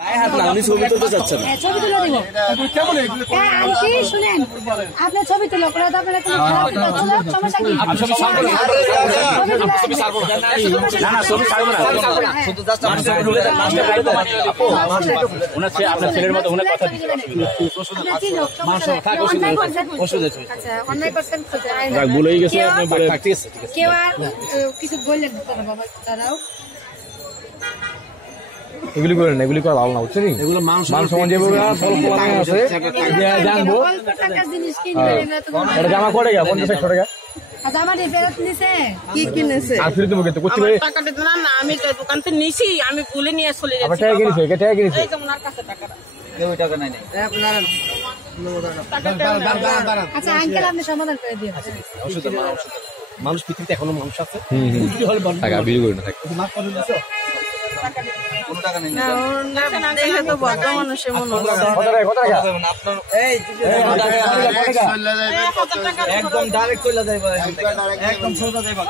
আপনি ছবি তুলতে চাচ্ছেন? ছবি তুলে দিব। আন্টি শুনেন, আপনি ছবি তুলো করে আপনার সমস্যা কি? আপনার ছেলের মতো ওনার কথা বলেই গেছে কেউ আর কিছু বললেন বাবা তারাও এগুলি করেন, এগুলি করা ভালো না, বুঝছেন? এগুলো মান সম্মান যেভাবে আছে জানবো। এটা জামা করে 50-100 টাকা। আমি দোকান থেকে নিছি, আমি ভুলে নিয়ে চলে যাচ্ছি। সমাধান করে দিও। মানুষ পৃথিবীতে এখনো মানুষ আছে। ভদ্র মানুষের মনে একদম ডাইরেক্ট চলে যাইবা, একদম সোজা যাইবা।